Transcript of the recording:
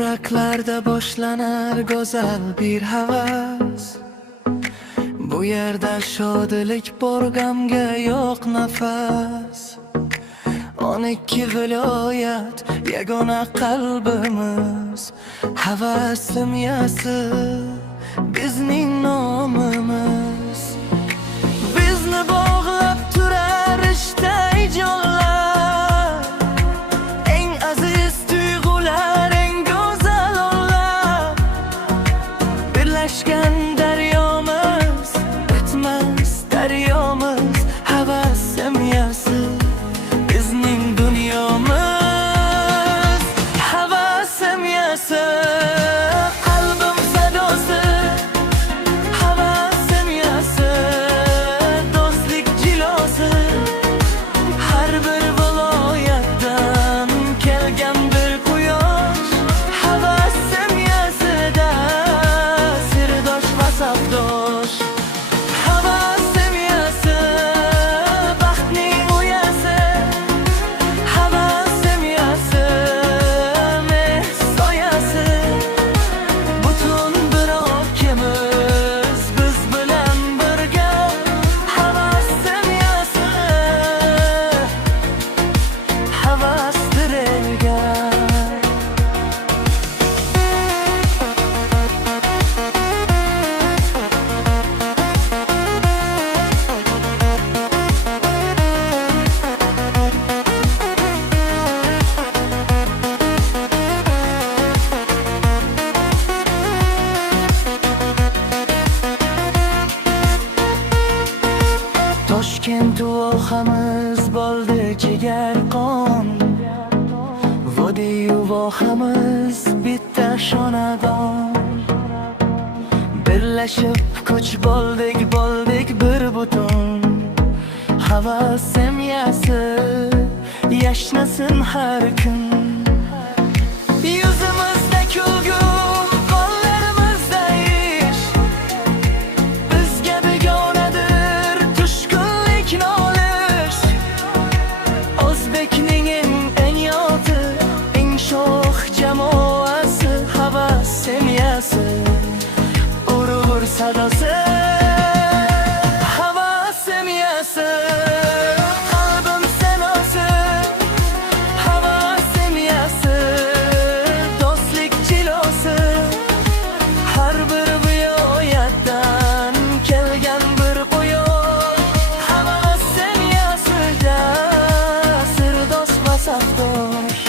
Yuraklarda boshlanar go'zal bir havas. Bu yerda shodlik bor, g'amga yo'q nafas. 12 viloyat yagona qalbimiz, havas simyasi bizning nomimiz. Bizni bog'lab turar ishday jonlar, eng aziz tuyg'ular, eng go'zal onlar. Birlashgan daryomiz, bitmas daryomiz, havas simyasi bizning dunyomiz. Havas simyasi qalbim sadosi, havas simyasi do'stlik jilosi. Har bir viloyatdan kelgan bir quyosh, havas simyasida sirdosh va safdosh. Havas simyasi baxtning uyasi, havas simyasi mehr soyasi. Butun bir o'lkamiz biz bilan birga, havas simyasi havasdir elga. Toshkent vohamiz bo'ldi jigar qon, Vodiy vohamiz bitta xonadon. Birlashib kuch bo'ldik bir butun, havas simyasi yashnasin har kun. Yuzimizda kulgu, qo'llarimizda ish, bizga begonadir tushkunlik nolish. O'zbekning eng yoti, eng sho'x jamoasi, havas simyasi urug'ur sadosi. Havas simyasi qalbim sanosi, havas simyasi do'stlik jilosi. Har bir viloyatdan kelgan bir quyosh, havas simyasida sirdosh va safdosh.